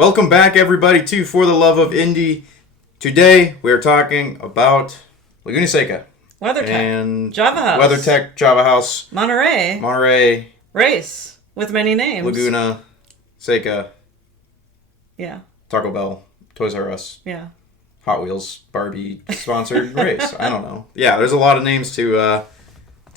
Welcome back, everybody, to For the Love of Indy. Today, we are talking about Laguna Seca. WeatherTech. And Java House. WeatherTech, Java House. Monterey. Race with many names. Laguna Seca. Yeah. Taco Bell. Toys R Us. Yeah. Hot Wheels. Barbie sponsored race. I don't know. Yeah, there's a lot of names to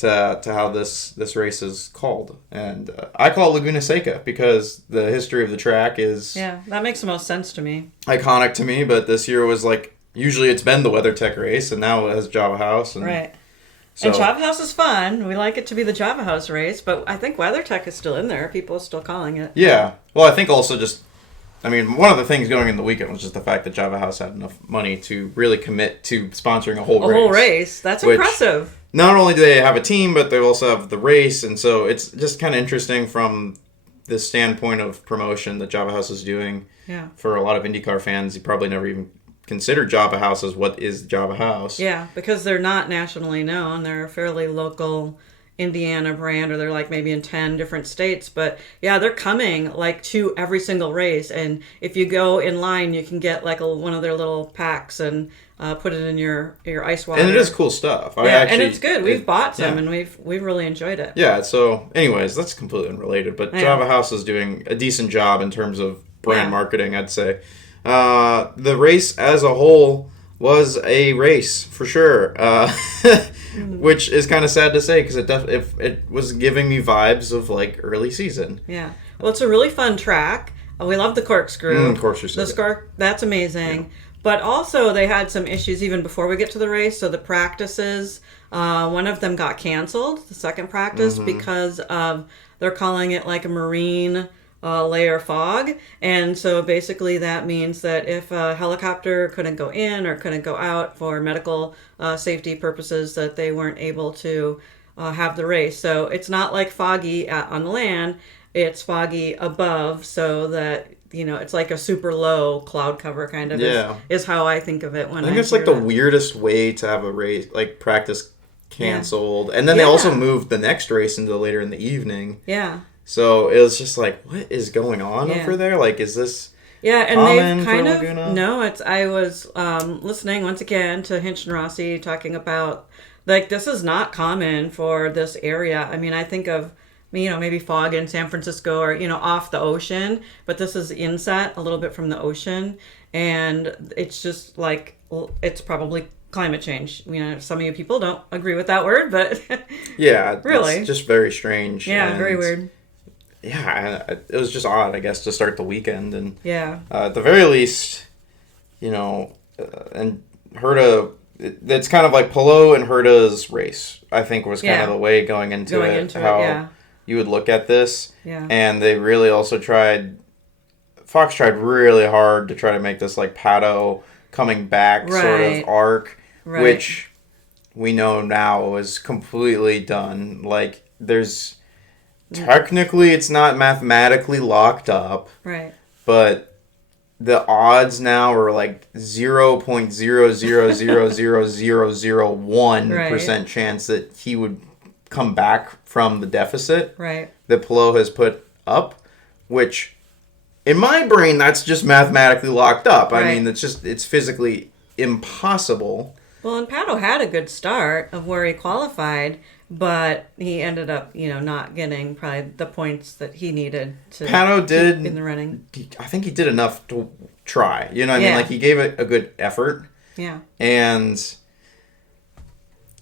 how this race is called. And I call it Laguna Seca because the history of the track is... Yeah, that makes the most sense to me. Iconic to me, but this year was like... Usually it's been the WeatherTech race, and now it has Java House. And right. So, and Java House is fun. We like it to be the Java House race, but I think WeatherTech is still in there. People are still calling it. Yeah. Well, I think also one of the things going in the weekend was just the fact that Java House had enough money to really commit to sponsoring a whole race. That's impressive. Not only do they have a team, but they also have the race, and so it's just kind of interesting from the standpoint of promotion that Java House is doing. Yeah. For a lot of IndyCar fans, you probably never even considered Java House as what is Java House. Yeah, because they're not nationally known. They're a fairly local Indiana brand, or they're like maybe in 10 different states. But yeah, they're coming like to every single race. And if you go in line, you can get like one of their little packs and put it in your ice water. And it is cool stuff. And it's good. We've bought some and we've really enjoyed it. Yeah, so anyways, that's completely unrelated. But Java House is doing a decent job in terms of brand marketing, I'd say. The race as a whole was a race for sure, which is kind of sad to say because it was giving me vibes of like early season. Yeah, well, it's a really fun track. We love the corkscrew. That's amazing. Yeah. But also they had some issues even before we get to the race. So the practices, one of them got canceled, the second practice, because of they're calling it like a marine layer fog. And so basically that means that if a helicopter couldn't go in or couldn't go out for medical safety purposes, that they weren't able to have the race. So it's not like foggy on the land, it's foggy above, so that, you know, it's like a super low cloud cover kind of is how I think of it. I think it's like the weirdest way to have a race, like practice canceled. Yeah. And then they also moved the next race into later in the evening. Yeah. So it was just like, what is going on over there? Like, is this and they've kind of I was listening once again to Hinch and Rossi talking about like this is not common for this area. I mean, I think of maybe fog in San Francisco or off the ocean, but this is inset a little bit from the ocean, and it's just like it's probably climate change. Some of you people don't agree with that word, but yeah, really, it's just very strange. Yeah, very weird. Yeah, it was just odd, I guess, to start the weekend. And at the very least, and Herta, it's kind of like Palou and Herta's race, I think, was kind of the way going into it. You would look at this. Yeah. And they really also Fox tried really hard to try to make this like Pato coming back sort of arc, which we know now is completely done. Like, technically, it's not mathematically locked up. Right. But the odds now are like 0.0000001% chance that he would come back from the deficit that Palou has put up, which in my brain, that's just mathematically locked up. Right. I mean, it's physically impossible. Well, and Pato had a good start of where he qualified, but he ended up, not getting probably the points that he needed to Pato did in the running. I think he did enough to try. You know what I mean? Like, he gave it a good effort. Yeah. And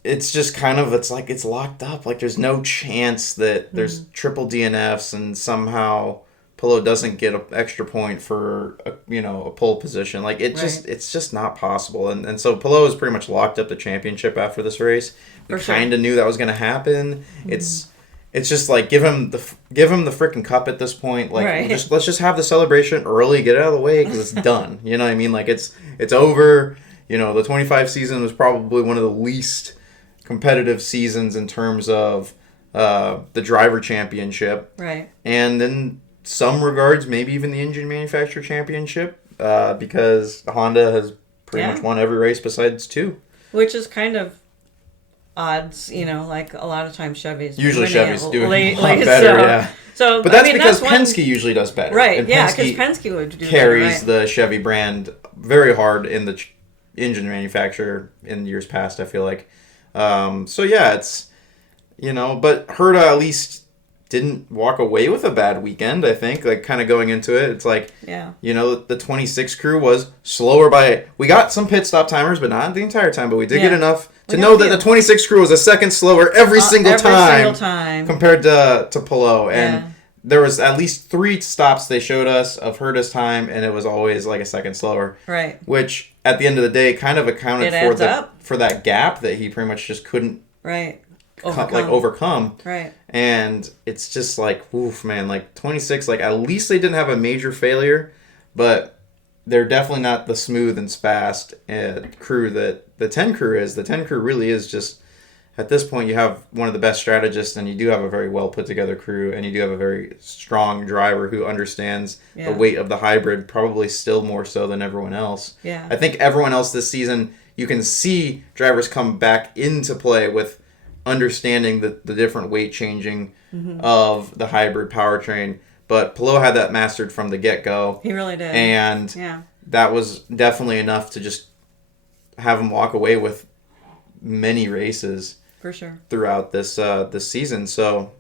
it's just kind of, it's like it's locked up. Like, there's no chance that there's triple DNFs and somehow Palou doesn't get an extra point for a pole position. Like, it's just not possible. And so Palou has pretty much locked up the championship after this race. We kind of knew that was going to happen. It's just like give him the freaking cup at this point. Like, let's just have the celebration early, get it out of the way, because it's done. You know what I mean? Like, it's over. The 25 season was probably one of the least competitive seasons in terms of the driver championship. Right. And in some regards, maybe even the engine manufacturer championship, because Honda has pretty much won every race besides two. Which is kind of odds, like a lot of times Chevy's usually Chevy's doing a lot better, so, yeah. So, but that's because Penske usually does better, right? And yeah, because Penske would do carries better, right? the Chevy brand very hard in the engine manufacturer in years past. I feel like, so yeah, it's but Herta at least didn't walk away with a bad weekend. I think, like, kind of going into it, it's like, the 26 crew was slower by. We got some pit stop timers, but not the entire time. But we did get enough to know that the 26 crew was a second slower every single time compared to Palou. And there was at least 3 stops they showed us of Herta's time, and it was always like a second slower. Right. Which at the end of the day kind of accounted for that gap that he pretty much just couldn't. Right. Overcome. Right. And it's just like, oof, man, like 26, like at least they didn't have a major failure, but they're definitely not the smooth and fast crew that the 10 crew is. The 10 crew really is just, at this point, you have one of the best strategists, and you do have a very well put together crew, and you do have a very strong driver who understands the weight of the hybrid, probably still more so than everyone else. Yeah. I think everyone else this season, you can see drivers come back into play with understanding the different weight changing of the hybrid powertrain, but Palou had that mastered from the get-go. He really did. And that was definitely enough to just have him walk away with many races for sure throughout this season. So,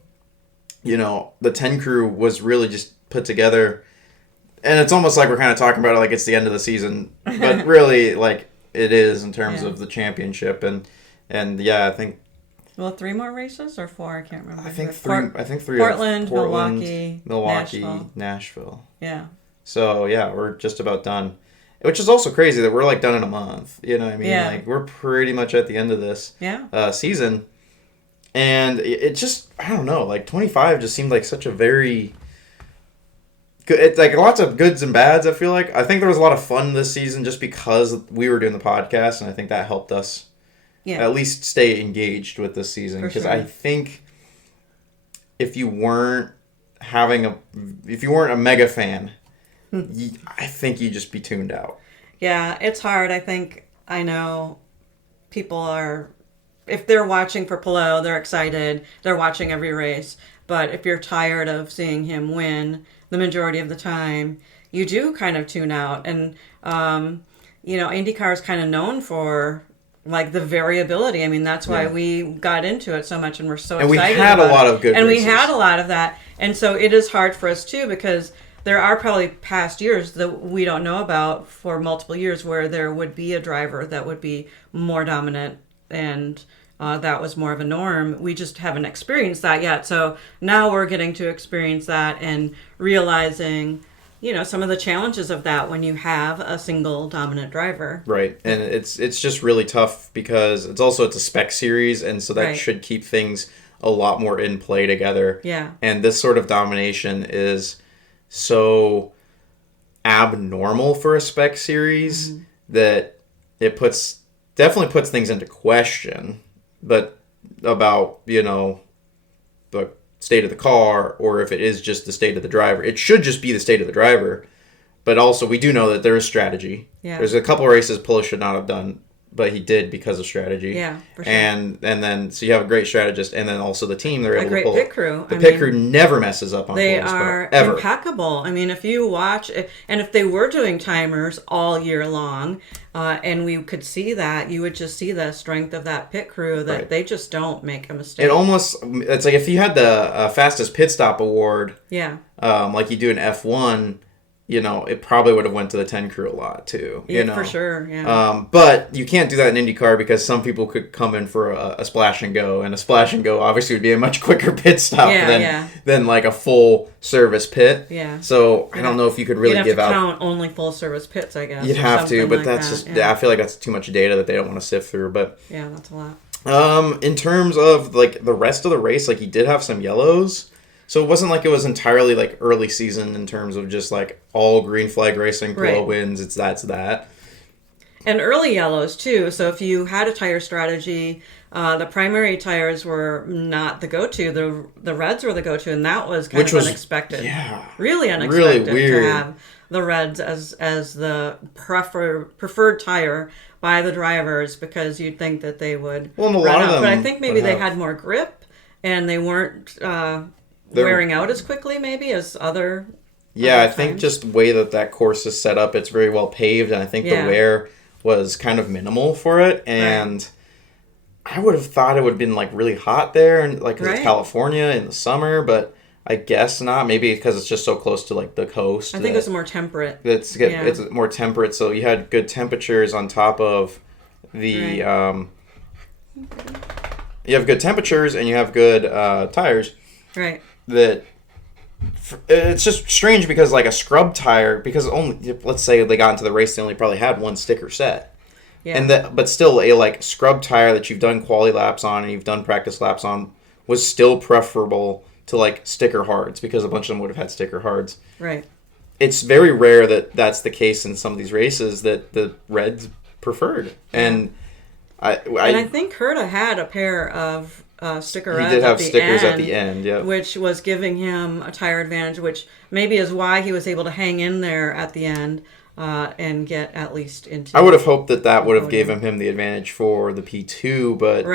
the 10 crew was really just put together, and it's almost like we're kind of talking about it like it's the end of the season, but really, like, it is in terms of the championship. And I think. Well, 3 more races or 4? I can't remember. I think 3. Portland, Milwaukee, Nashville. Yeah. So we're just about done, which is also crazy that we're like done in a month. You know what I mean? Yeah. Like, we're pretty much at the end of this season, and it just, I don't know, like 25 just seemed like such a very good. It's like lots of goods and bads. I feel like there was a lot of fun this season just because we were doing the podcast, and I think that helped us. Yeah. At least stay engaged with this season, because I think if you weren't a mega fan, I think you'd just be tuned out. Yeah, it's hard. I know people are, if they're watching for Palou, they're excited. They're watching every race. But if you're tired of seeing him win the majority of the time, you do kind of tune out. And IndyCar is kind of known for, like, the variability. I mean, that's why we got into it so much, and we're so excited. And we had a lot of good races. We had a lot of that. And so it is hard for us, too, because there are probably past years that we don't know about for multiple years where there would be a driver that would be more dominant, and that was more of a norm. We just haven't experienced that yet. So now we're getting to experience that and realizing some of the challenges of that when you have a single dominant driver. Right. And it's just really tough because it's a spec series, and so that should keep things a lot more in play together. Yeah. And this sort of domination is so abnormal for a spec series that it definitely puts things into question, but about, the state of the car, or if it is just the state of the driver. It should just be the state of the driver, but also we do know that there is strategy. Yeah. There's a couple of races Palou should not have done, but he did because of strategy. Yeah, for sure. And then so you have a great strategist, and then also the team, they're able to pull. A great pit crew. The pit crew never messes up on They Palou's are car, ever. impeccable. I mean, if you watch, and if they were doing timers all year long, and we could see that, you would just see the strength of that pit crew, that they just don't make a mistake. It's like if you had the fastest pit stop award, like you do in F1, it probably would have went to the 10 crew a lot too. For sure, yeah. But you can't do that in IndyCar because some people could come in for a splash and go, and a splash and go obviously would be a much quicker pit stop than like a full service pit. Yeah. So I don't know if you could really give out. You'd have to count only full service pits, I guess. You'd have to, but that's I feel like that's too much data that they don't want to sift through. But yeah, that's a lot. In terms of like the rest of the race, like he did have some yellows. So it wasn't like it was entirely like early season in terms of just like all green flag racing, Palou wins, it's that. And early yellows too. So if you had a tire strategy, the primary tires were not the go-to. The reds were the go-to, and that was kind of unexpected. Yeah. Really unexpected. Really weird. To have the Reds as the preferred tire by the drivers, because you'd think that they would run out. But I think maybe they had more grip and they weren't wearing out as quickly maybe as other. Yeah, I think just the way that course is set up, it's very well paved, and I think the wear was kind of minimal for it, and I would have thought it would have been like really hot there, and like 'cause it's California in the summer, but I guess not. Maybe because it's just so close to like the coast. I think it's more temperate. It's more temperate, so you had good temperatures on top of the. You have good temperatures and you have good tires. Right. That. It's just strange because like a scrub tire, because only, let's say they got into the race, they only probably had one sticker set. Yeah. And but still a like scrub tire that you've done quality laps on and you've done practice laps on was still preferable to like sticker hards, because a bunch of them would have had sticker hards. Right. It's very rare that that's the case in some of these races that the Reds preferred. And I think Herta had a pair of sticker he did have stickers at the end, yeah, which was giving him a tire advantage, which maybe is why he was able to hang in there at the end and get at least into. I would have hoped that would have given him the advantage for the P2, but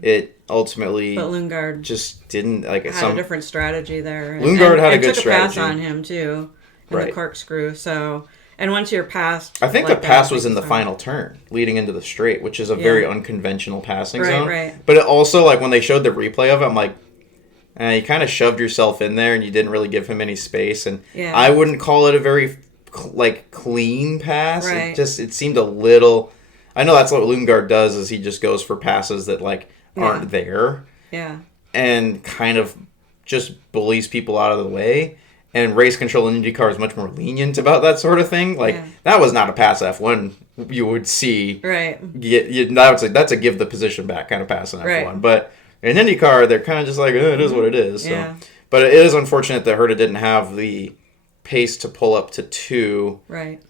it ultimately. But Lundgaard just didn't like had a different strategy there. Lundgaard had a good took strategy. A pass on him too, in the corkscrew. So. And once you're past... I think the pass was in the final turn, leading into the straight, which is a very unconventional passing zone. Right. But it also, like, when they showed the replay of it, I'm like, you kind of shoved yourself in there and you didn't really give him any space. And I wouldn't call it a very, clean pass. Right. It seemed a little... I know that's what Lundgaard does, is he just goes for passes that, aren't there. Yeah. And kind of just bullies people out of the way. And race control in IndyCar is much more lenient about that sort of thing. That was not a pass F1 you would see. Right. That's a give the position back kind of pass in F1. Right. But in IndyCar, they're kind of just like, it is what it is. So. Yeah. But it is unfortunate that Herta didn't have the pace to pull up to 2. Right.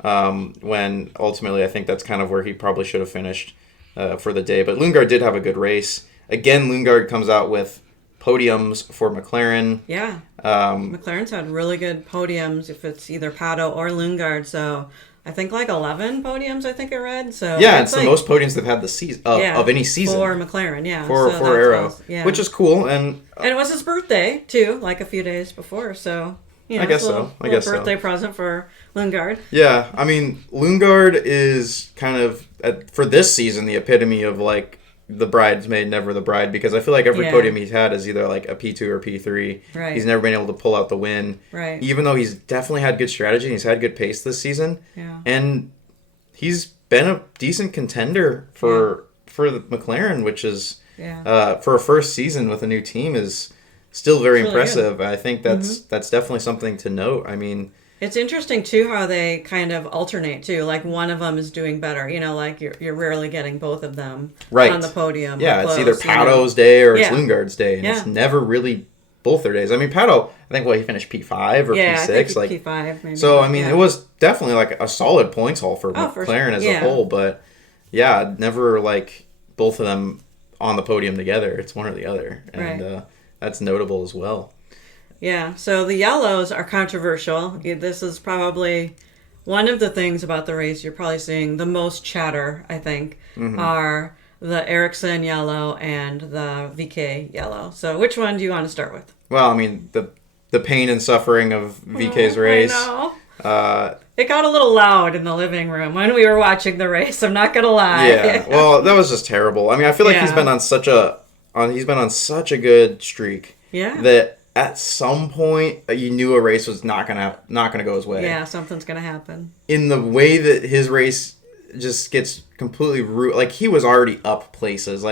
When ultimately I think that's kind of where he probably should have finished for the day. But Lundgaard did have a good race. Again, Lundgaard comes out with podiums for McLaren. Yeah. McLaren's had really good podiums if it's either Pato or Lundgaard. So I think 11 podiums, I think I read. So yeah, it's the most podiums they've had this season of any season. For McLaren, yeah. For Arrow, which is cool. And it was his birthday, too, a few days before. So, I guess so. I guess birthday present for Lundgaard. Yeah, I mean, Lundgaard is kind of, for this season, the epitome of, the bridesmaid, never the bride, because I feel like every podium he's had is either a P2 or P3. Right. He's never been able to pull out the win. Right. Even though he's definitely had good strategy and he's had good pace this season. Yeah. And he's been a decent contender for the McLaren, which is for a first season with a new team is still very impressive. Good. I think that's definitely something to note. I mean, it's interesting, too, how they kind of alternate, too. One of them is doing better. You're rarely getting both of them on the podium. Yeah, it's either Pato's day or it's Lundgaard's day. And it's never really both their days. I mean, Pato, I think, he finished P5 or P6. I think P5, maybe. So, I mean, it was definitely, a solid points haul for McLaren as a whole. But, never, both of them on the podium together. It's one or the other. And that's notable as well. Yeah, so the yellows are controversial. This is probably one of the things about the race you're probably seeing the most chatter, I think, are the Ericsson yellow and the VK yellow. So which one do you want to start with? Well, I mean, the pain and suffering of VK's race. I know. It got a little loud in the living room when we were watching the race, I'm not going to lie. Yeah, well, that was just terrible. I mean, I feel like he's been on such a good streak that at some point, you knew a race was not gonna go his way. Yeah, something's gonna happen. In the way that his race just gets completely he was already up places.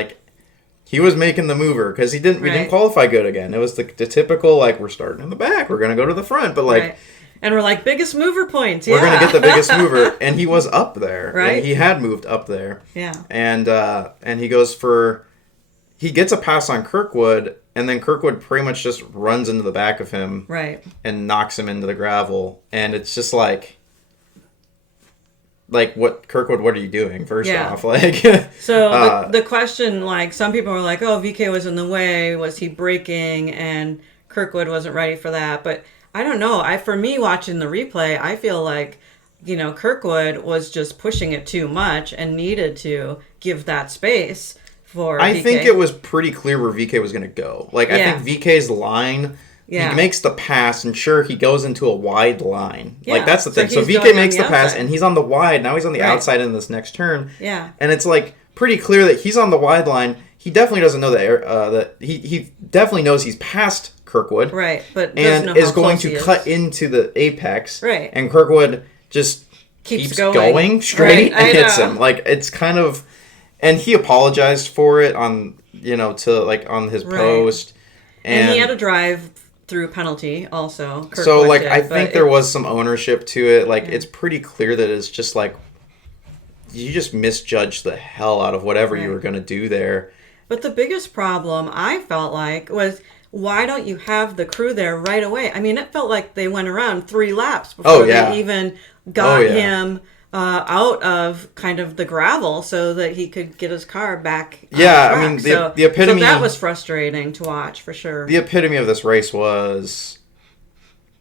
He was making the mover because we didn't qualify good again. It was the typical we're starting in the back, we're gonna go to the front, but and we're biggest mover points. We're gonna get the biggest mover, and he was up there. Right, and he had moved up there. Yeah, and he goes he gets a pass on Kirkwood. And then Kirkwood pretty much just runs into the back of him. Right. And knocks him into the gravel. And it's just what, Kirkwood, what are you doing, first off? So the question, some people were VK was in the way. Was he braking? And Kirkwood wasn't ready for that. But I don't know. For me, watching the replay, I feel like, Kirkwood was just pushing it too much and needed to give that space for I VK. think it was pretty clear where VK was going to go. Like, I think VK's line, he makes the pass, and sure, he goes into a wide line. Yeah. Like, that's the thing. So VK makes the pass, and he's on the wide. Now he's on the outside in this next turn. Yeah. And it's, like, pretty clear that he's on the wide line. He definitely doesn't know that he definitely knows he's past Kirkwood. Right, but and is going to cut into the apex. Right. And Kirkwood just keeps going straight and hits him. Like, it's kind of... And he apologized for it on, on his post. And he had a drive-through penalty also. Kirkwood so, like, I think there was some ownership to it. Like, it's pretty clear that it's just, like, you just misjudged the hell out of whatever you were going to do there. But the biggest problem, I felt like, was... Why don't you have the crew there right away? I mean, it felt like they went around 3 laps before they even got him out of kind of the gravel so that he could get his car back on track. I mean, the epitome... So that was frustrating to watch, for sure. The epitome of this race was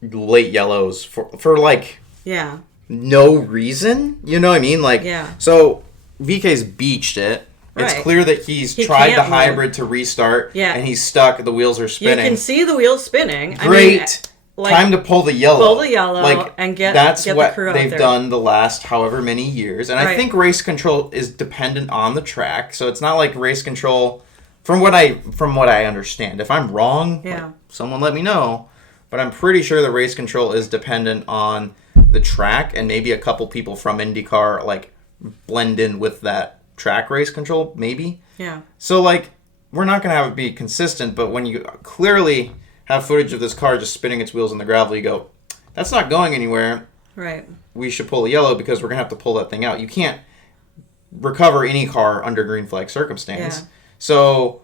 late yellows for like... Yeah. No reason? You know what I mean? Like, so VK's beached it. It's clear that he tried the hybrid to restart, and he's stuck. The wheels are spinning. You can see the wheels spinning. Great. Time to pull the yellow. Pull the yellow and get the crew out there. That's what they've done the last however many years. And I think race control is dependent on the track. So it's not like race control, from what I understand. If I'm wrong, someone let me know. But I'm pretty sure the race control is dependent on the track, and maybe a couple people from IndyCar like blend in with that track race control, maybe. Yeah. So, like, we're not going to have it be consistent, but when you clearly have footage of this car just spinning its wheels in the gravel, you go, that's not going anywhere. Right. We should pull a yellow because we're going to have to pull that thing out. You can't recover any car under green flag circumstance. Yeah. So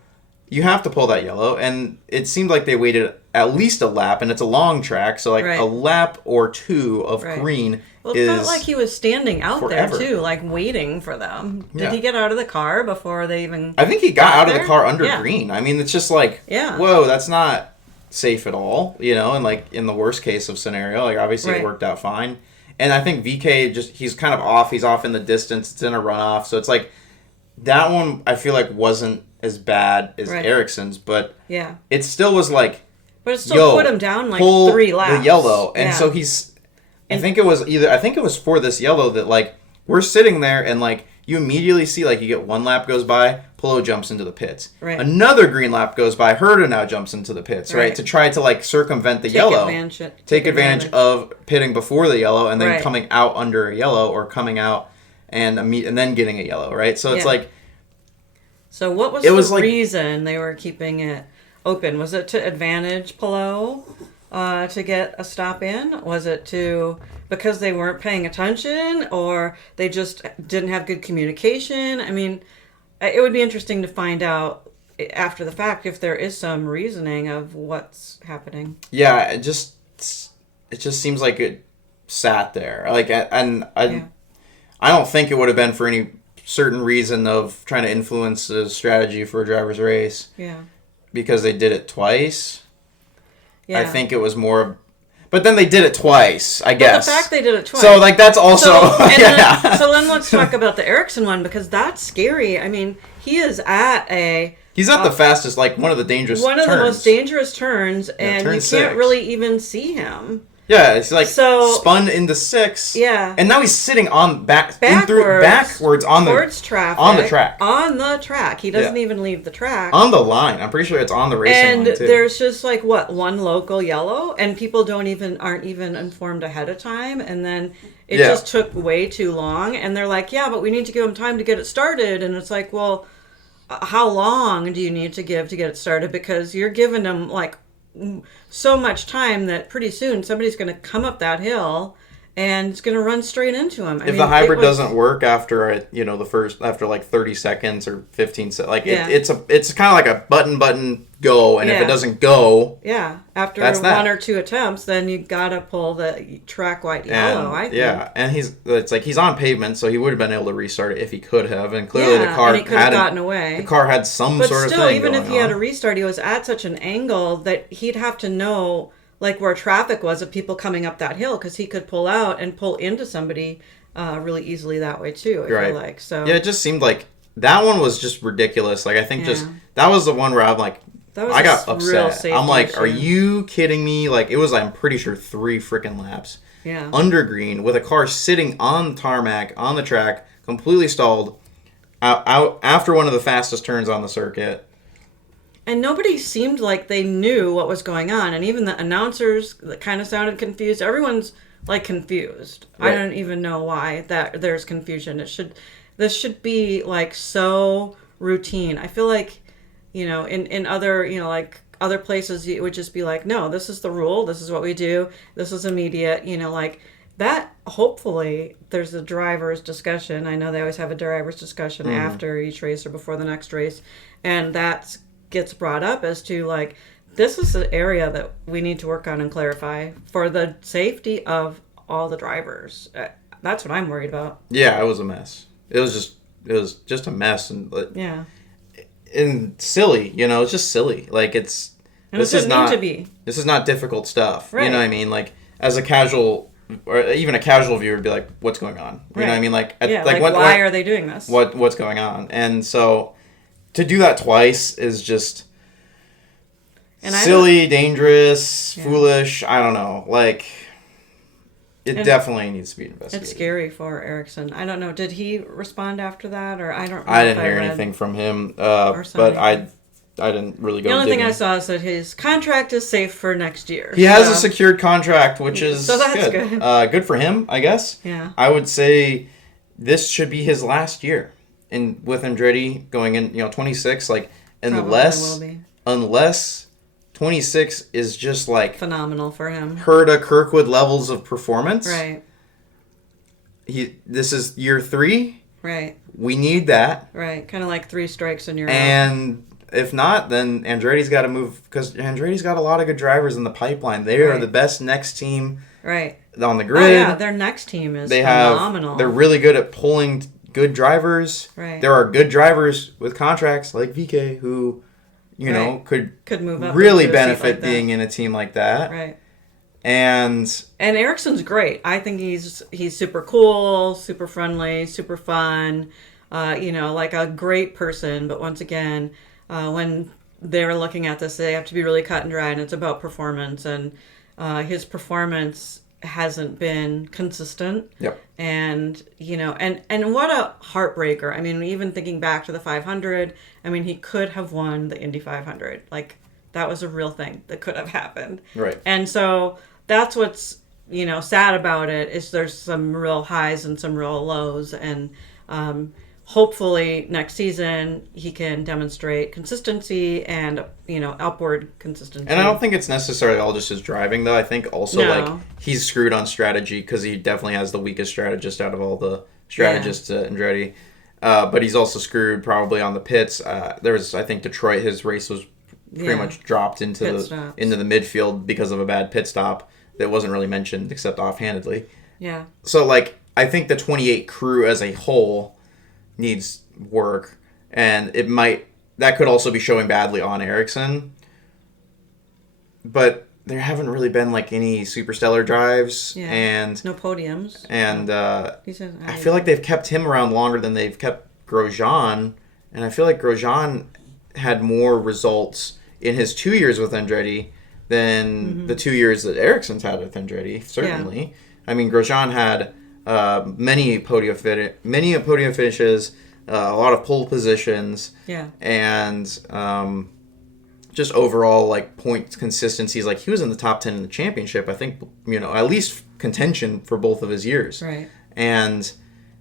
you have to pull that yellow, and it seemed like they waited at least a lap, and it's a long track, so, like, a lap or 2 of green. Well, it felt like he was standing out there, too, like, waiting for them. Did he get out of the car before they even I think he got out of the car under green. I mean, it's just like, whoa, that's not safe at all, and, like, in the worst case of scenario, like, obviously it worked out fine. And I think VK he's kind of off. He's off in the distance. It's in a runoff. So it's like, that one I feel like wasn't as bad as Ericsson's, but it still was like, but it still put him down like 3 laps. The yellow. And so I think it was for this yellow that, like, we're sitting there and, like, you immediately see, like, you get 1 lap goes by, Polo jumps into the pits. Right. Another green lap goes by, Herta now jumps into the pits, right? To try to, like, circumvent the yellow. Take advantage of pitting before the yellow and then coming out under a yellow, or coming out and then getting a yellow, right? So it's like... So what was the reason they were keeping it open? Was it to advantage Polo to get a stop in? Was it because they weren't paying attention, or they just didn't have good communication? I mean, it would be interesting to find out after the fact if there is some reasoning of what's happening. Yeah, it just seems like it sat there. Like, and I don't think it would have been for any certain reason of trying to influence the strategy for a driver's race. Yeah. Because they did it twice. Yeah. I think it was more... But then they did it twice, I guess. But the fact they did it twice. So, like, that's also... So then let's talk about the Ericsson one, because that's scary. I mean, he is at a... He's at the fastest, like, one of the dangerous turns. One of the most dangerous turns, and you can't really even see him. Yeah, it's like spun into 6. Yeah. And now he's sitting on backwards towards traffic. On the track. On the track. He doesn't even leave the track. On the line. I'm pretty sure it's on the racing line, too. And there's just like 1 local yellow, and people aren't even informed ahead of time, and then it just took way too long, and they're like, yeah, but we need to give them time to get it started, and it's like, well, how long do you need to give to get it started? Because you're giving them like so much time that pretty soon somebody's going to come up that hill and it's going to run straight into him. If the hybrid doesn't work after after like 30 seconds or 15 seconds, like it's kind of like a button go, and if it doesn't go, after 1 or 2 attempts, then you got to pull the track white yellow. I think. Yeah, and he's on pavement, so he would have been able to restart it if he could have, and clearly the car could have gotten away. The car had some sort of thing. But still, even if he had a restart, he was at such an angle that he'd have to know like where traffic was of people coming up that hill, because he could pull out and pull into somebody really easily that way too. I feel like so. Yeah, it just seemed like that one was just ridiculous. Like I think just that was the one where I'm like, I got upset. I'm like, are you kidding me? Like it was, I'm pretty sure 3 freaking laps. Yeah. Under green with a car sitting on tarmac on the track, completely stalled, out after one of the fastest turns on the circuit. And nobody seemed like they knew what was going on. And even the announcers kind of sounded confused. Everyone's like confused. Right. I don't even know why that there's confusion. This should be like so routine. I feel like, in other, like other places, it would just be like, no, this is the rule. This is what we do. This is immediate, like that. Hopefully there's a driver's discussion. I know they always have a driver's discussion after each race or before the next race. And that's gets brought up as to like, this is an area that we need to work on and clarify for the safety of all the drivers. That's what I'm worried about. Yeah, it was a mess. It was just a mess, and silly. It's just silly. Like this is not difficult stuff. Right. You know what I mean? Like as a casual or even a casual viewer would be like, what's going on? You know what I mean? Like why are they doing this? What's going on? And so to do that twice is just silly, dangerous, foolish. I don't know. Like, it definitely needs to be investigated. It's scary for Ericsson. I don't know. Did he respond after that, or I don't? I didn't hear anything from him. But I didn't really go. The only thing I saw is that his contract is safe for next year. He has a secured contract, which is good. Good for him, I guess. Yeah. I would say this should be his last year. And with Andretti going in, 26, like, unless 26 is just like phenomenal for him, Herta Kirkwood levels of performance. Right. This is year 3. Right. We need that. Right. Kind of like 3 strikes and you're out. And if not, then Andretti's got to move, because Andretti's got a lot of good drivers in the pipeline. They are the best next team. Right. On the grid. Oh yeah, their next team is phenomenal. They're really good at pulling good drivers. Right. There are good drivers with contracts like VK who, could move up, really benefit being in a team like that. Right. And Ericsson's great. I think he's super cool, super friendly, super fun. Like a great person. But once again, when they're looking at this, they have to be really cut and dry, and it's about performance. And his performance hasn't been consistent. Yep. And and what a heartbreaker. I mean, even thinking back to the 500, I mean, he could have won the Indy 500. Like, that was a real thing that could have happened. Right. And so that's what's sad about it, is there's some real highs and some real lows, and hopefully next season he can demonstrate consistency and upward consistency. And I don't think it's necessarily all just his driving, though. I think also like he's screwed on strategy, because he definitely has the weakest strategist out of all the strategists at Andretti. But he's also screwed probably on the pits. I think Detroit, his race was pretty much dropped into the midfield because of a bad pit stop that wasn't really mentioned except offhandedly. Yeah. So like I think the 28 crew as a whole needs work, and that could also be showing badly on Ericsson. But there haven't really been like any super stellar drives, and no podiums. And I feel like they've kept him around longer than they've kept Grosjean, and I feel like Grosjean had more results in his 2 years with Andretti than the 2 years that Ericsson's had with Andretti. Certainly, I mean Grosjean had many podium finishes, a lot of pole positions, and just overall like point consistencies. Like he was in the top 10 in the championship. I think at least contention for both of his years. Right. And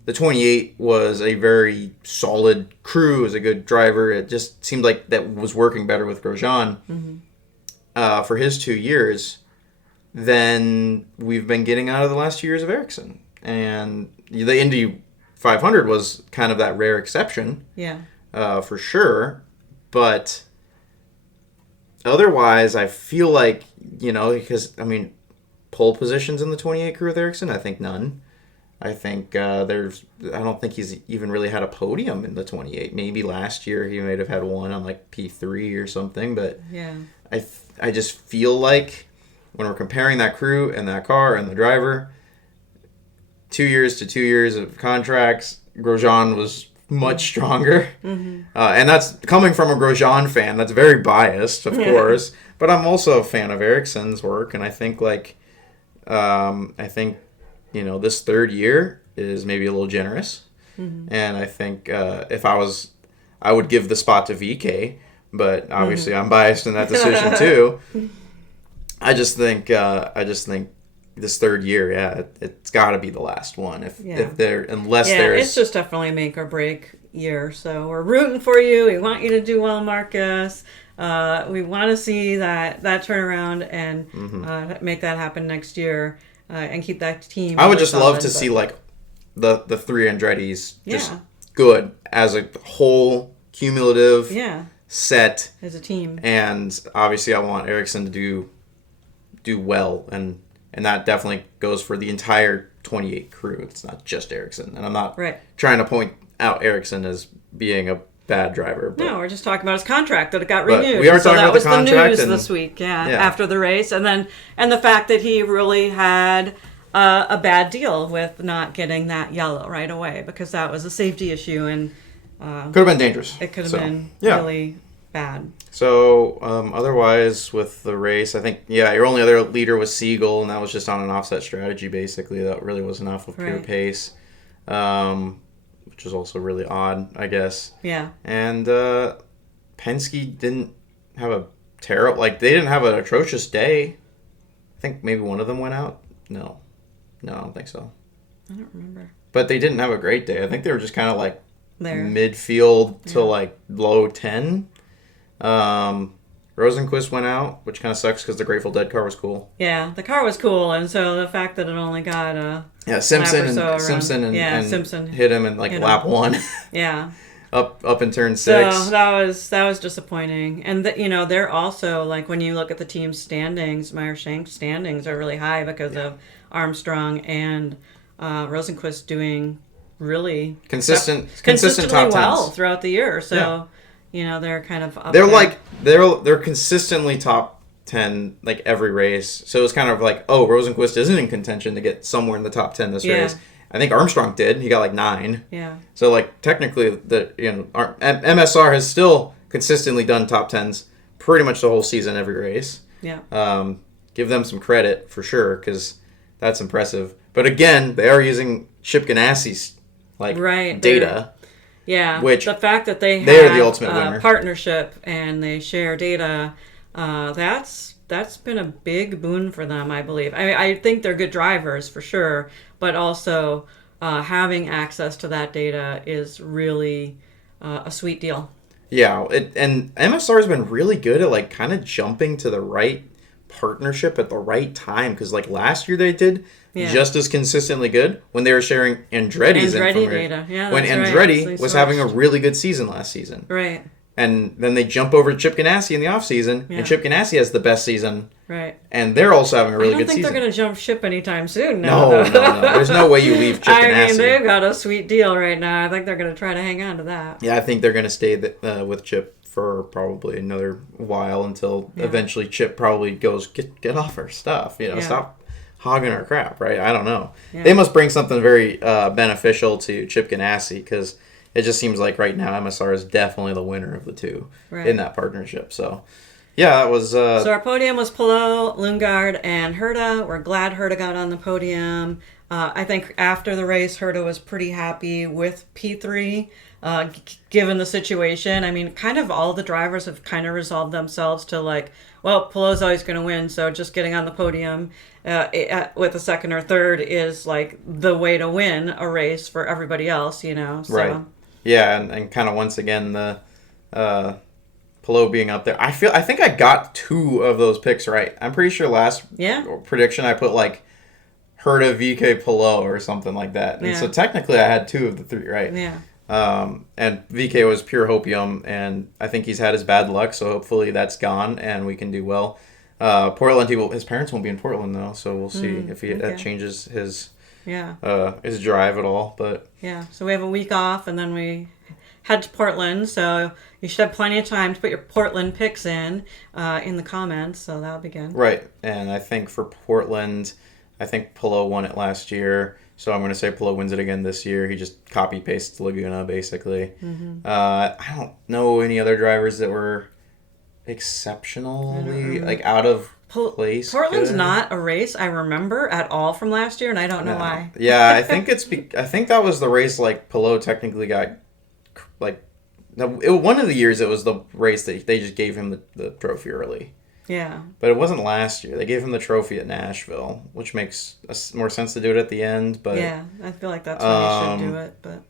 the 28 was a very solid crew. Was a good driver. It just seemed like that was working better with Grosjean for his 2 years than we've been getting out of the last 2 years of Ericsson. And the Indy 500 was kind of that rare exception. Yeah. For sure. But otherwise, I feel like, because, I mean, pole positions in the 28 crew with Ericsson, I think none. I think I don't think he's even really had a podium in the 28. Maybe last year he might have had one on like P3 or something. But yeah, I just feel like when we're comparing that crew and that car and the driver, 2 years to 2 years of contracts, Grosjean was much stronger. Mm-hmm. And that's coming from a Grosjean fan. That's very biased, of course. But I'm also a fan of Ericsson's work, and I think this third year is maybe a little generous. Mm-hmm. And I think if I would give the spot to VK, but obviously I'm biased in that decision too. I just think this third year, it's got to be the last one. It's just definitely a make or break year. So we're rooting for you. We want you to do well, Marcus. We want to see that turnaround and make that happen next year and keep that team. I would just love to see like the three Andretti's just good as a whole cumulative set as a team. And obviously, I want Ericsson to do well and that definitely goes for the entire 28 crew. It's not just Ericsson. And I'm not trying to point out Ericsson as being a bad driver. No, we're just talking about his contract that it got renewed. We are talking about the contract. That was the news this week, after the race. And the fact that he really had a bad deal with not getting that yellow right away because that was a safety issue. And could have been dangerous. It could have been really bad. So, otherwise, with the race, I think, your only other leader was Siegel, and that was just on an offset strategy, basically. That really wasn't off of pure pace, which is also really odd, I guess. Yeah. And Penske didn't have a terrible, they didn't have an atrocious day. I think maybe one of them went out. No, I don't think so. I don't remember. But they didn't have a great day. I think they were just kind of there. Midfield to low 10. Rosenquist went out, which kind of sucks because the Grateful Dead car was cool. Yeah, the car was cool, and so the fact that it only got Simpson hit him in lap 1. Yeah. up in turn 6. So that was disappointing, and they're also when you look at the team's standings, Meyer-Shank's standings are really high because of Armstrong and Rosenquist doing really consistently top well tens throughout the year. So. They're kind of up they're consistently top 10 every race. So it's kind of Rosenquist isn't in contention to get somewhere in the top 10 this race. I think Armstrong did. He got 9. Yeah. So technically MSR has still consistently done top 10s pretty much the whole season every race. Yeah. Give them some credit for sure because that's impressive. But again, they are using Chip Ganassi's data. Yeah, which the fact that they are the ultimate winner. Partnership and they share data, that's been a big boon for them, I believe. I think they're good drivers for sure, but also having access to that data is really a sweet deal. Yeah, and MSR has been really good at kind of jumping to the right partnership at the right time because last year they did just as consistently good when they were sharing Andretti's information. Data. Yeah, when Andretti was having a really good season last season. Right. And then they jump over to Chip Ganassi in the offseason, and Chip Ganassi has the best season. Right. And they're also having a really good season. I don't think they're going to jump ship anytime soon. No. There's no way you leave Chip Ganassi. They've got a sweet deal right now. I think they're going to try to hang on to that. Yeah, I think they're going to stay with Chip for probably another while until eventually Chip probably goes, get off our stuff. Stop hogging our crap, right? I don't know. Yeah. They must bring something very beneficial to Chip Ganassi because it just seems like right now MSR is definitely the winner of the two in that partnership. So, that was... So our podium was Palou, Lundgaard, and Herta. We're glad Herta got on the podium. I think after the race, Herta was pretty happy with P3, given the situation. I mean, kind of all the drivers have kind of resolved themselves to Palou's always going to win, so just getting on the podium with a second or third is the way to win a race for everybody else, So. Right. Yeah, and kind of once again the Palou being up there. I think I got 2 of those picks right. I'm pretty sure last prediction I put Herta, VK, Palou or something like that. And so technically I had 2 of the 3 right. Yeah. And VK was pure hopium, and I think he's had his bad luck, so hopefully that's gone and we can do well. Portland, his parents won't be in Portland though, so we'll see if that changes his drive at all. But so we have a week off, and then we head to Portland, so you should have plenty of time to put your Portland picks in the comments, so that'll be good. Right, and I think for Portland, I think Palou won it last year, so I'm going to say Palou wins it again this year. He just copy-pastes Laguna, basically. Mm-hmm. I don't know any other drivers that were exceptionally, like, out of place. Portland's not a race I remember at all from last year, and I don't know why. Yeah, I think I think that was the race, like, Palou technically got, like, one of the years it was the race that they just gave him the trophy early. Yeah. But it wasn't last year. They gave him the trophy at Nashville, which makes more sense to do it at the end. But yeah, I feel like that's when they should do it. But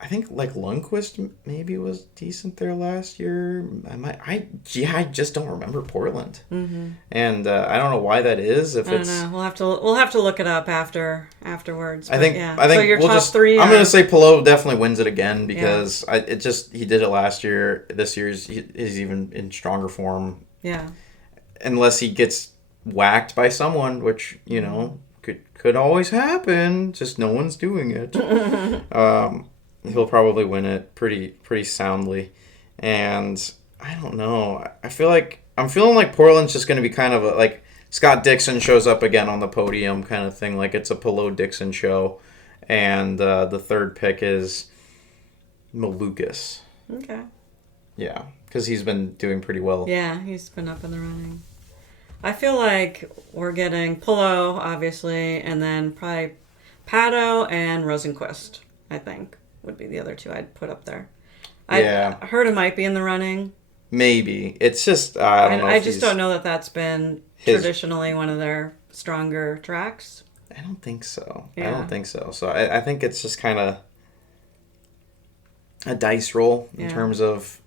I think like Lundqvist maybe was decent there last year. I just don't remember Portland, and I don't know why that is. I don't know. We'll have to look it up afterwards. I think yeah. I think so your we'll top just. three. I'm going to say Palou definitely wins it again because he did it last year. This year's he's even in stronger form. Yeah. Unless he gets whacked by someone, which, could always happen. Just no one's doing it. He'll probably win it pretty soundly. And I don't know. I'm feeling like Portland's just going to be kind of like Scott Dixon shows up again on the podium kind of thing. Like it's a Palou-Dixon show. And the third pick is Malukas. Okay. Yeah. Because he's been doing pretty well. Yeah, he's been up in the running. I feel like we're getting Palou, obviously, and then probably Pato and Rosenqvist, I think, would be the other two I'd put up there. I heard it might be in the running. Maybe. It's just, I don't know. I just don't know that that's been traditionally one of their stronger tracks. I don't think so. Yeah. I don't think so. So I think it's just kind of a dice roll in terms of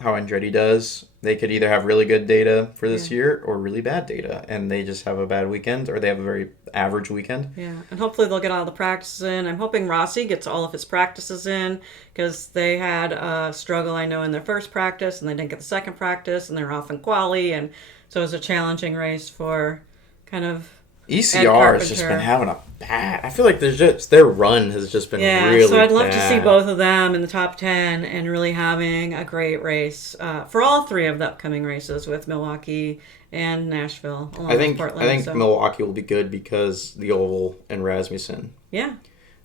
how Andretti does. They could either have really good data for this year or really bad data, and they just have a bad weekend, or they have a very average weekend. Yeah, and hopefully they'll get all the practices in. I'm hoping Rossi gets all of his practices in, because they had a struggle, I know, in their first practice, and they didn't get the second practice, and they're off in quali, and so it was a challenging race for kind of ECR has just been having a bad... I feel like their run has just been really bad. So I'd love to see both of them in the top 10 and really having a great race for all three of the upcoming races with Milwaukee and Nashville, along with Portland. I think Milwaukee will be good because the Oval and Rasmussen. Yeah.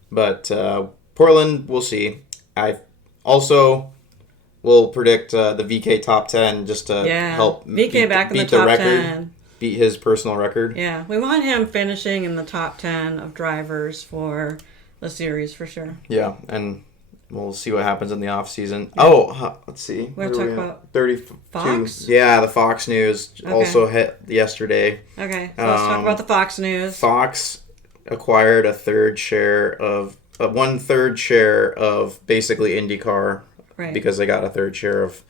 But Portland, we'll see. I also will predict the VK top 10 just to help VK back in the top 10. Beat his personal record. Yeah, we want him finishing in the top 10 of drivers for the series for sure. Yeah, and we'll see what happens in the off season. Yeah. Oh, let's see. We're talking about 32. Fox? Yeah, the Fox News also hit yesterday. Okay, so let's talk about the Fox News. Fox acquired a one-third share of basically IndyCar, right? Because they got a third share of.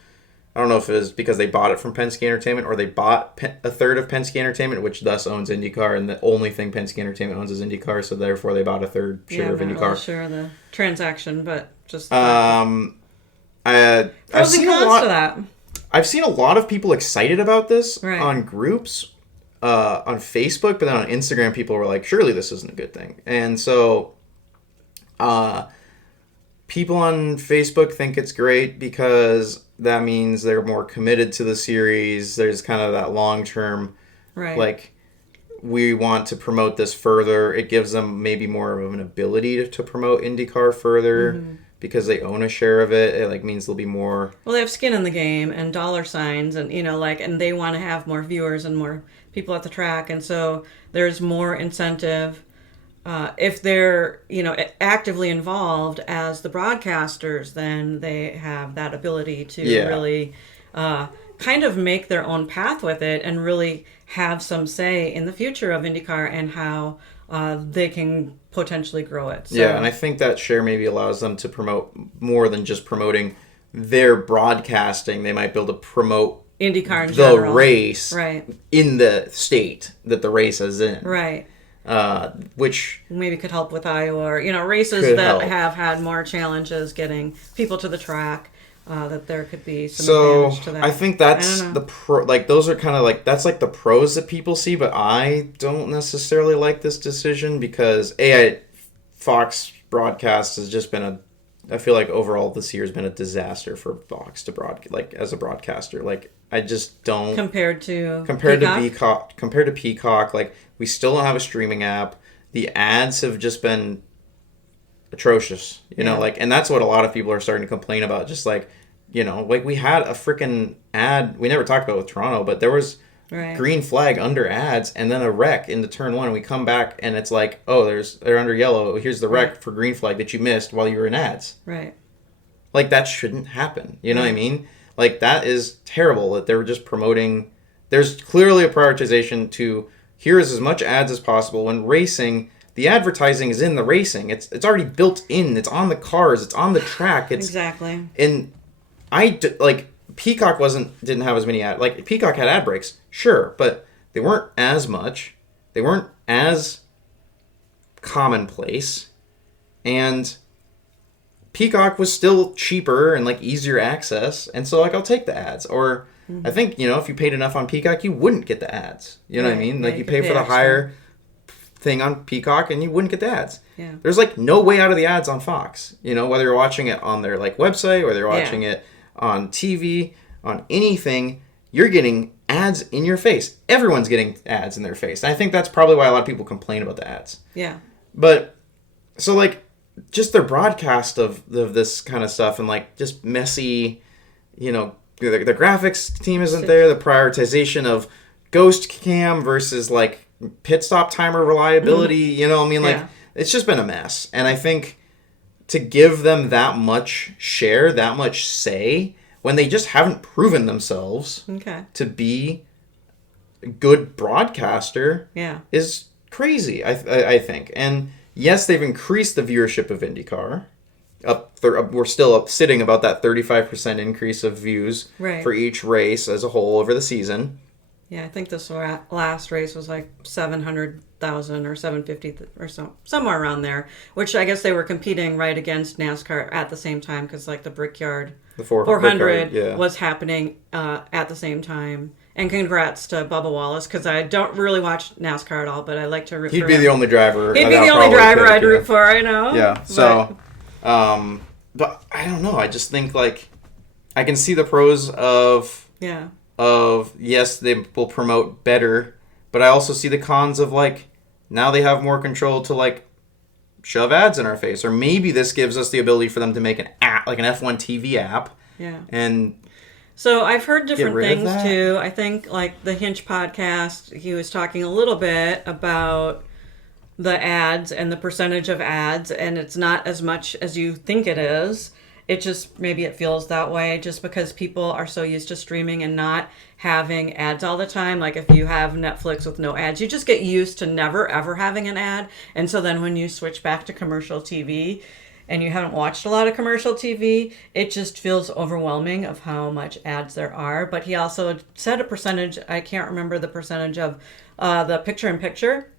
I don't know if it was because they bought it from Penske Entertainment or they bought a third of Penske Entertainment, which thus owns IndyCar, and the only thing Penske Entertainment owns is IndyCar, so therefore they bought a third share of IndyCar. Share of the transaction, but just pros and cons to that. I've seen a lot of people excited about this on groups, on Facebook, but then on Instagram, people were like, "Surely this isn't a good thing," and so, people on Facebook think it's great because that means they're more committed to the series. There's kind of that long-term, like, we want to promote this further. It gives them maybe more of an ability to promote IndyCar further because they own a share of it. It, like, means there'll be more... Well, they have skin in the game and dollar signs and, and they want to have more viewers and more people at the track. And so there's more incentive... if they're, actively involved as the broadcasters, then they have that ability to really kind of make their own path with it and really have some say in the future of IndyCar and how they can potentially grow it. So, yeah, and I think that share maybe allows them to promote more than just promoting their broadcasting. They might be able to promote IndyCar in general. Race in the state that the race is in. Right. Which maybe could help with Iowa or, races that have had more challenges getting people to the track, that there could be some advantage to that. I think that's those are kind of that's like the pros that people see, but I don't necessarily like this decision because Fox broadcast has just been I feel like overall this year has been a disaster for Fox to as a broadcaster. Like, I just don't compared to Peacock. Like, we still don't have a streaming app. The ads have just been atrocious, you know, like, and that's what a lot of people are starting to complain about. Just like, you know, like, we had a freaking ad we never talked about with Toronto, but there was green flag under ads and then a wreck into turn one, and we come back and it's like, oh, they're under yellow, here's the wreck for green flag that you missed while you were in ads. Right. Like, that shouldn't happen, you know what I mean? Like, that is terrible that they're just promoting. There's clearly a prioritization to here is as much ads as possible. When racing, the advertising is in the racing. It's already built in. It's on the cars. It's on the track. Exactly. And Peacock didn't have as many ads. Like, Peacock had ad breaks, sure, but they weren't as much. They weren't as commonplace. And Peacock was still cheaper and, like, easier access. And so, like, I'll take the ads. Or I think, you know, if you paid enough on Peacock, you wouldn't get the ads. You know what I mean? Like, you pay for the higher thing on Peacock and you wouldn't get the ads. Yeah. There's, like, no way out of the ads on Fox. You know, whether you're watching it on their, like, website or they're watching it on TV, on anything, you're getting ads in your face. Everyone's getting ads in their face. And I think that's probably why a lot of people complain about the ads. Yeah. But, so, like, just their broadcast of this kind of stuff and, like, just messy, you know, the graphics team isn't there. The prioritization of ghost cam versus, like, pit stop timer reliability, you know, I mean, like, it's just been a mess. And I think to give them that much share, that much say, when they just haven't proven themselves to be a good broadcaster is crazy, I think. And yes, they've increased the viewership of IndyCar. We're still sitting about that 35% increase of views for each race as a whole over the season. Yeah, I think this last race was like 700,000 or 750 or somewhere around there, which I guess they were competing right against NASCAR at the same time because, like, the Brickyard 400 was happening at the same time. And congrats to Bubba Wallace, because I don't really watch NASCAR at all, but I like to root for him. He'd be the only driver. He'd be the only driver I'd root for, I know. Yeah, so, but I don't know. I just think, like, I can see the pros of yes, they will promote better, but I also see the cons of, like, now they have more control to, like, shove ads in our face. Or maybe this gives us the ability for them to make an app, like an F1 TV app. Yeah. And so I've heard different things too. I think, like, the Hinch podcast, he was talking a little bit about the ads and the percentage of ads, and it's not as much as you think it is. It just, maybe it feels that way just because people are so used to streaming and not having ads all the time. Like, if you have Netflix with no ads, you just get used to never ever having an ad. And so then when you switch back to commercial TV and you haven't watched a lot of commercial TV, it just feels overwhelming of how much ads there are. But he also said a percentage, I can't remember the percentage of the picture-in-picture.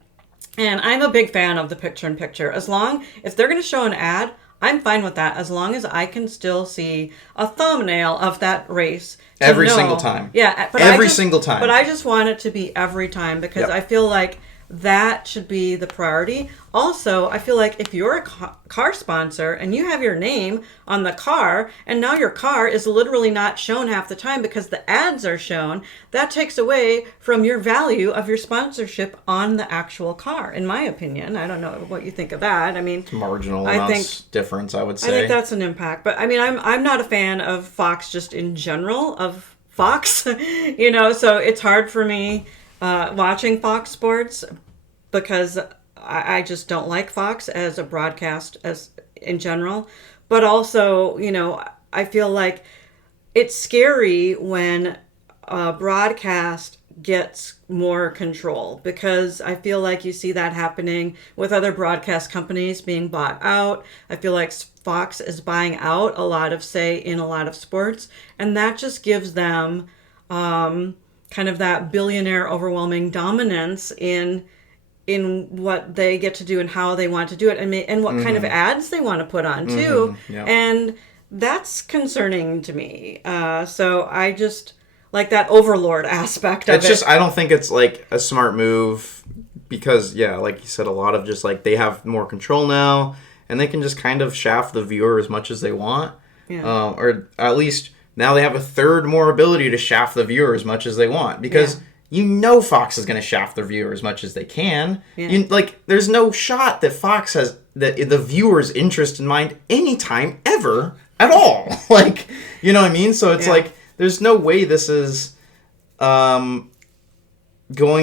And I'm a big fan of the picture-in-picture. If they're going to show an ad, I'm fine with that as long as I can still see a thumbnail of that race. Every single time. Yeah. But every single time. But I just want it to be every time because I feel like that should be the priority. Also, I feel like if you're a car sponsor and you have your name on the car and now your car is literally not shown half the time because the ads are shown, that takes away from your value of your sponsorship on the actual car, in my opinion. I don't know what you think of that. I mean, it's marginal difference, I would say. I think that's an impact. But I mean, I'm not a fan of Fox just in general, of Fox, you know, so it's hard for me watching Fox Sports because I just don't like Fox as a broadcast as in general. But also, you know, I feel like it's scary when a broadcast gets more control because I feel like you see that happening with other broadcast companies being bought out. I feel like Fox is buying out a lot of say in a lot of sports, and that just gives them kind of that billionaire overwhelming dominance in what they get to do and how they want to do it, and what kind of ads they want to put on too. And that's concerning to me. So I just like that overlord aspect of it. It's just, I don't think it's like a smart move because, like you said, a lot of just like they have more control now and they can just kind of shaft the viewer as much as they want. Yeah. Or at least now they have a third more ability to shaft the viewer as much as they want, because Fox is going to shaft their viewer as much as they can. Yeah. There's no shot that Fox has the viewer's interest in mind anytime ever at all. You know what I mean? So it's there's no way this is going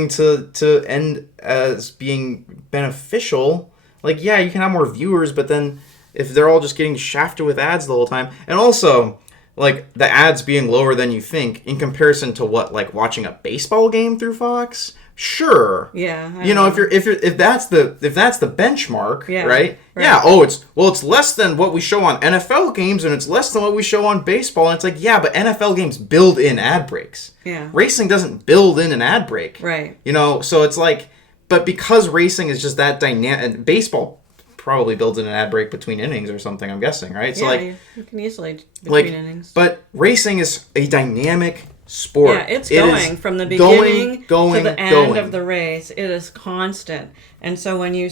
to end as being beneficial. You can have more viewers, but then if they're all just getting shafted with ads the whole time, and also the ads being lower than you think in comparison to what, watching a baseball game through Fox. Sure. Yeah. If that's the benchmark, right? Yeah. Oh, it's less than what we show on NFL games, and it's less than what we show on baseball. And it's but NFL games build in ad breaks. Yeah. Racing doesn't build in an ad break. Right. So it's but because racing is just that dynamic, baseball probably builds in an ad break between innings or something, I'm guessing, right? So you can easily between innings. But racing is a dynamic sport. Yeah, it's going from the beginning to the end of the race. It is constant. And so when you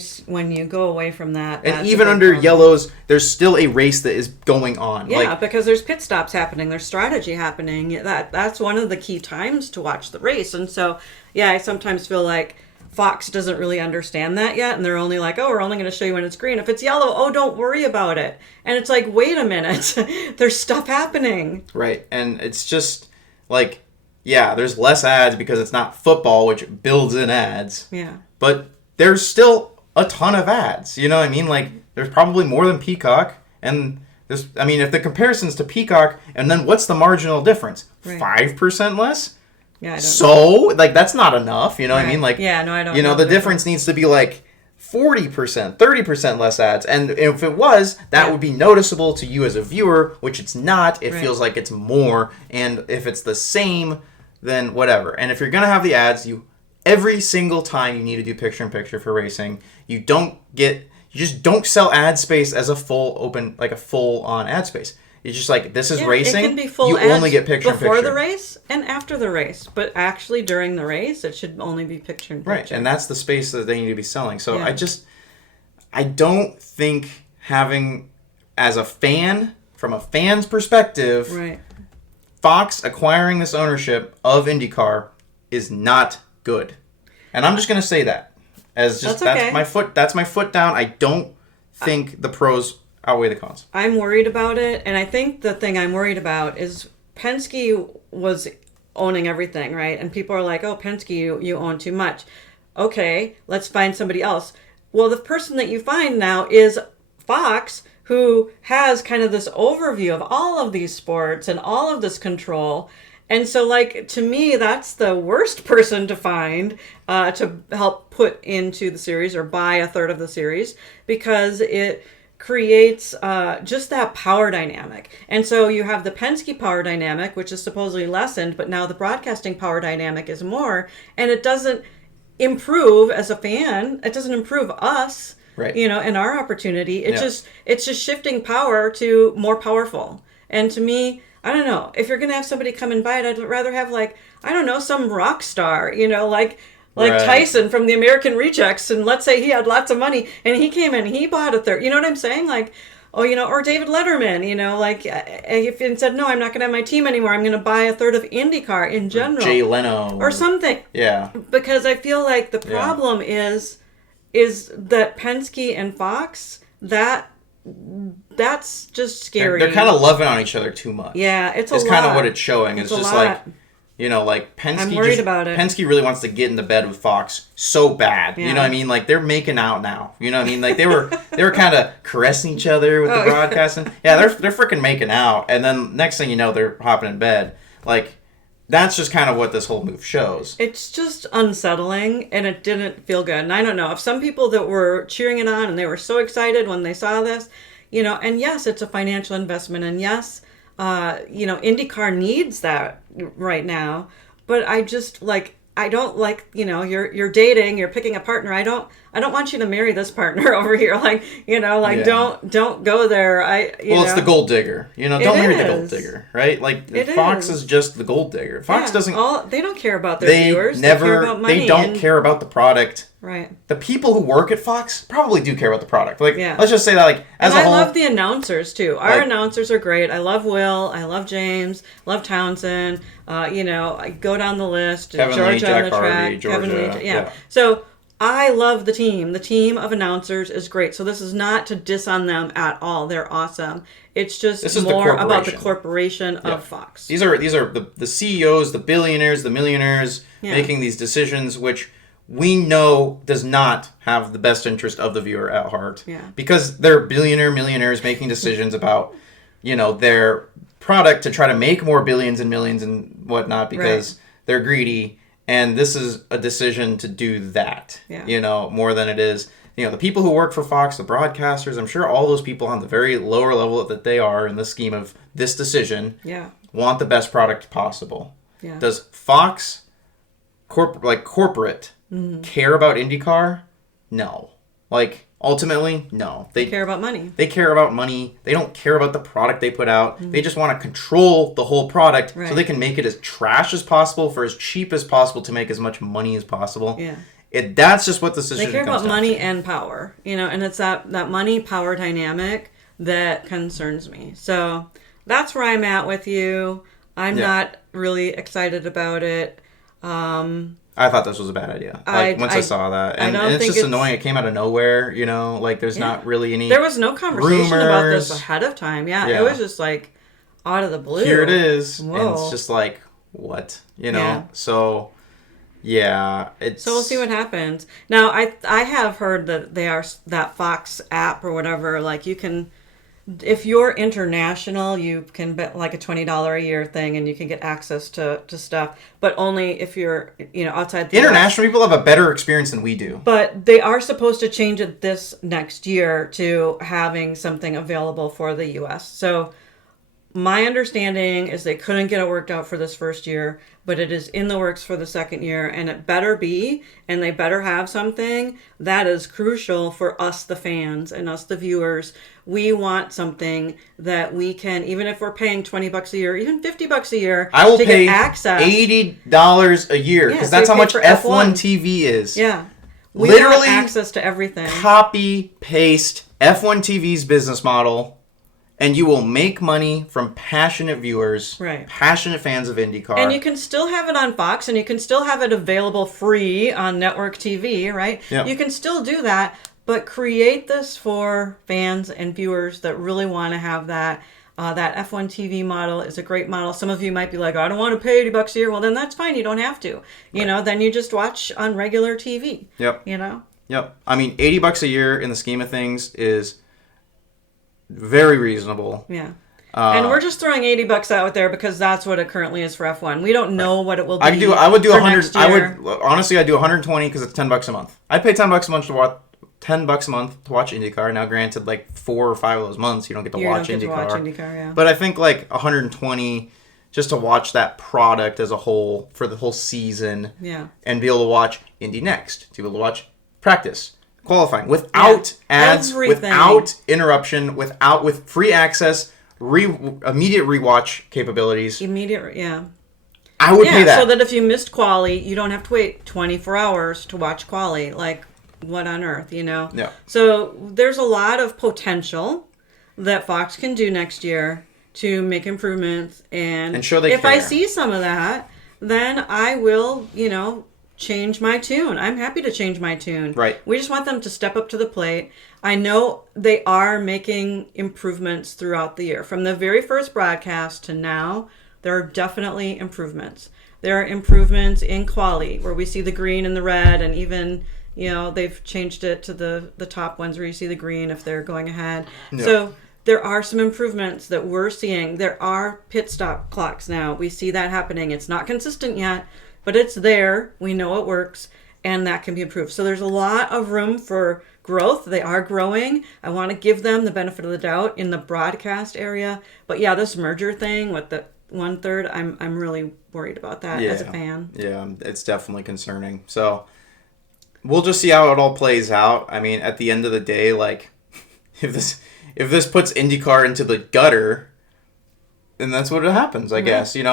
go away from that, and even under yellows, there's still a race that is going on. Yeah, because there's pit stops happening, there's strategy happening. That's one of the key times to watch the race. And so, I sometimes feel like Fox doesn't really understand that yet, and they're only we're only going to show you when it's green. If it's yellow, don't worry about it. And it's wait a minute, there's stuff happening. Right, and it's just there's less ads because it's not football, which builds in ads. Yeah. But there's still a ton of ads. You know what I mean? There's probably more than Peacock, and if the comparison's to Peacock, and then what's the marginal difference? Right. 5% less? Yeah, I don't know. That's not enough, you know what I mean? I don't know. The difference needs to be 40%, 30% less ads. And if it was, that would be noticeable to you as a viewer, which it's not. It feels like it's more. And if it's the same, then whatever. And if you're going to have the ads, every single time you need to do picture-in-picture for racing, you just don't sell ad space as a full open, a full-on ad space. It's just this is racing. It can be full you ads only get picture-in-picture. Before the race and after the race. But actually during the race, it should only be picture-in-picture. Right, and that's the space that they need to be selling. So I don't think having, as a fan, from a fan's perspective, Fox acquiring this ownership of IndyCar is not good. And I'm just going to say that. That's my foot down. I don't think the pros outweigh the cons. I'm worried about it, and I think the thing I'm worried about is Penske was owning everything, right? And people are like, oh, Penske, you own too much. Okay, let's find somebody else. Well, the person that you find now is Fox, who has kind of this overview of all of these sports and all of this control. And so, to me, that's the worst person to find to help put into the series or buy a third of the series, because it creates just that power dynamic. And so you have the Penske power dynamic, which is supposedly lessened, but now the broadcasting power dynamic is more, and it doesn't improve as a fan. It doesn't improve us, and our opportunity. It's just shifting power to more powerful. And to me, I don't know, if you're going to have somebody come and buy it, I'd rather have some rock star, Tyson from the American Rejects, and let's say he had lots of money and he came in, he bought a third. You know what I'm saying? Or David Letterman, if he said, no, I'm not going to have my team anymore. I'm going to buy a third of IndyCar in general. Jay Leno. Or something. Yeah. Because I feel like the problem is that Penske and Fox, that's just scary. They're kind of loving on each other too much. Yeah, it's kind of what it's showing. It's just lot. Penske. I'm worried about it. Penske really wants to get in the bed with Fox so bad. Yeah. You know what I mean? They're making out now. You know what I mean? They were kind of caressing each other with the broadcasting. Yeah, they're freaking making out, and then next thing you know, they're hopping in bed. That's just kind of what this whole move shows. It's just unsettling, and it didn't feel good. And I don't know if some people that were cheering it on and they were so excited when they saw this, and yes, it's a financial investment, and yes, IndyCar needs that right now, but I just I don't you're dating, you're picking a partner. I don't want you to marry this partner over here. Don't go there. It's the gold digger. Don't marry the gold digger, right? Fox is just the gold digger. Fox doesn't. They don't care about their viewers. They don't care about the product Right. The people who work at Fox probably do care about the product. Like, yeah. let's just say that, like, as and a whole. I love the announcers, too. Our announcers are great. I love Will. I love James. Love Townsend. I go down the list. Kevin Georgia Lee, Jack on the Harvey, track. Georgia. Kevin Lee. Yeah. So I love the team. The team of announcers is great. So this is not to diss on them at all. They're awesome. It's just more about the corporation of Fox. These are the CEOs, the billionaires, the millionaires making these decisions, which we know does not have the best interest of the viewer at heart. Yeah. Because they're millionaires making decisions about, their product to try to make more billions and millions and whatnot because they're greedy. And this is a decision to do that, more than it is. The people who work for Fox, the broadcasters, I'm sure all those people on the very lower level that they are in the scheme of this decision want the best product possible. Yeah. Does Fox, corporate, care about IndyCar? No. Ultimately, no. They care about money. They care about money. They don't care about the product they put out. They just want to control the whole product so they can make it as trash as possible for as cheap as possible to make as much money as possible. Yeah. That's just what the decision They care about money and power, and it's that money-power dynamic that concerns me. So that's where I'm at with you. I'm not really excited about it. I thought this was a bad idea. Once I saw that. And it's just annoying. It came out of nowhere, there's not really any There was no conversation about this ahead of time. Yeah. It was just out of the blue. Here it is. Whoa. And it's just what? So... Yeah, So we'll see what happens. Now, I have heard that that Fox app or whatever, you can, if you're international, you can bet a $20 a year thing and you can get access to stuff, but only if you're, outside the international US. People have a better experience than we do. But they are supposed to change it this next year to having something available for the US. So my understanding is they couldn't get it worked out for this first year, but it is in the works for the second year, and it better be, and they better have something that is crucial for us, the fans, and us, the viewers. We want something that we can, even if we're paying $20 a year, even $50 a year, I will to pay get access. $80 a year, because that's how much F1 TV is. Yeah. We Literally want access to everything. Copy, paste F1 TV's business model, and you will make money from passionate viewers, passionate fans of IndyCar. And you can still have it on Fox, and you can still have it available free on network TV, right? Yep. You can still do that, but create this for fans and viewers that really want to have that. That F1 TV model is a great model. Some of you might be like, I don't want to pay $80 a year. Well, then that's fine. You don't have to. Then you just watch on regular TV. Yep. Yep. I mean, $80 a year in the scheme of things is very reasonable. Yeah. And we're just throwing $80 out there because that's what it currently is for F1. We don't know what it will be. I would do 100. I'd do 120 because it's $10 a month. I'd pay $10 a month to watch IndyCar. Now, granted, 4 or 5 of those months you don't get to watch IndyCar. But I think 120 just to watch that product as a whole for the whole season. Yeah. And be able to watch Indy Next. To be able to watch practice. Qualifying without ads, without interruption, with free access, immediate rewatch capabilities. I would pay that. So that if you missed quali, you don't have to wait 24 hours to watch quali. What on earth, Yeah. So there's a lot of potential that Fox can do next year to make improvements, and show they if care. I see some of that, then I will, change my tune. I'm happy to change my tune. Right. We just want them to step up to the plate. I know they are making improvements throughout the year. From the very first broadcast to now, there are definitely improvements. There are improvements in quali, where we see the green and the red, and even, they've changed it to the top ones where you see the green if they're going ahead. Yeah. So there are some improvements that we're seeing. There are pit stop clocks now. We see that happening. It's not consistent yet, but it's there. We know it works, and that can be improved. So there's a lot of room for growth. They are growing. I want to give them the benefit of the doubt in the broadcast area. But yeah, this merger thing with the 1/3, I'm really worried about that as a fan. Yeah, it's definitely concerning. So we'll just see how it all plays out. I mean, at the end of the day, if this puts IndyCar into the gutter, and that's what happens, I guess. And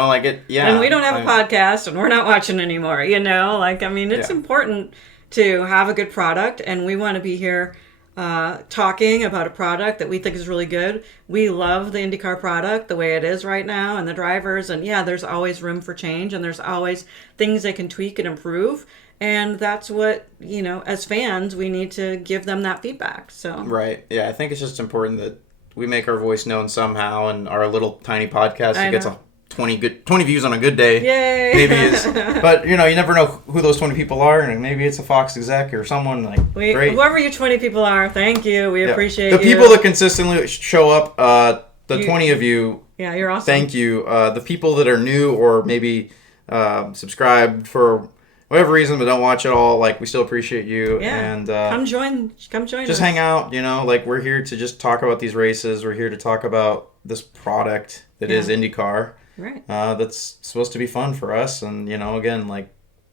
we don't have a podcast, and we're not watching anymore. It's important to have a good product, and we want to be here talking about a product that we think is really good. We love the IndyCar product the way it is right now, and the drivers, and there's always room for change, and there's always things they can tweak and improve. And that's what, as fans, we need to give them that feedback. So right. Yeah, I think it's just important that we make our voice known somehow, and our little tiny podcast gets 20 views on a good day. Yay! Maybe is, but you never know who those 20 people are, and maybe it's a Fox exec or someone great. Whoever you 20 people are, thank you. We appreciate the people that consistently show up. 20 of you. Yeah, you're awesome. Thank you. The people that are new or maybe subscribed for whatever reason but don't watch it all, we still appreciate you. Yeah. And come join just us. Hang out, we're here to just talk about these races. We're here to talk about this product that is IndyCar. Right. That's supposed to be fun for us, and again,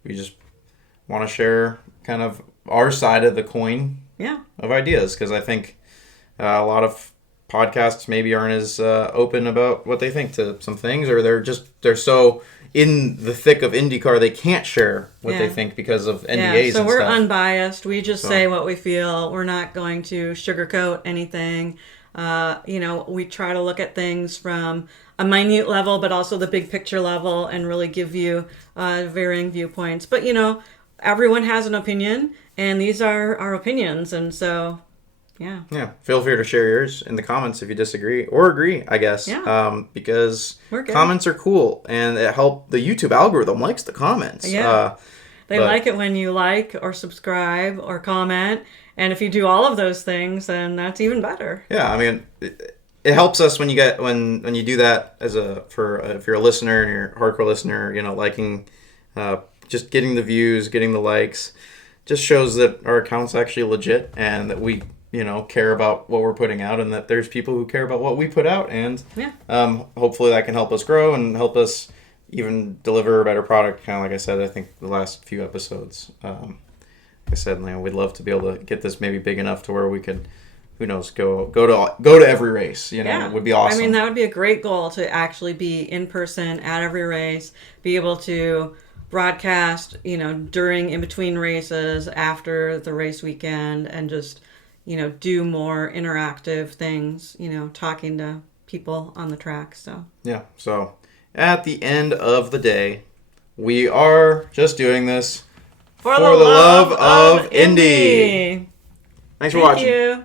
we just want to share kind of our side of the coin of ideas, because I think a lot of podcasts maybe aren't as open about what they think to some things, or they're so in the thick of IndyCar they can't share what they think because of NDAs. So and we're stuff. Unbiased. We just say what we feel. We're not going to sugarcoat anything. We try to look at things from a minute level, but also the big picture level, and really give you varying viewpoints. But everyone has an opinion, and these are our opinions, and so. Yeah. Feel free to share yours in the comments if you disagree or agree, I guess. Yeah. Because comments are cool, and it helps. The YouTube algorithm likes the comments. Yeah. They like it when you like or subscribe or comment, and if you do all of those things, then that's even better. Yeah, I mean, it helps us when you do that if you're a listener and you're a hardcore listener, liking, just getting the views, getting the likes, just shows that our account's actually legit, and that we care about what we're putting out, and that there's people who care about what we put out, and hopefully that can help us grow and help us even deliver a better product. Kind of like I said, I think the last few episodes, like I said, we'd love to be able to get this maybe big enough to where we could, who knows, go to every race. It would be awesome. I mean, that would be a great goal, to actually be in person at every race, be able to broadcast, during, in between races, after the race weekend, and just do more interactive things, talking to people on the track. So so at the end of the day, we are just doing this for the love of Indy. Thanks for watching. Thank you.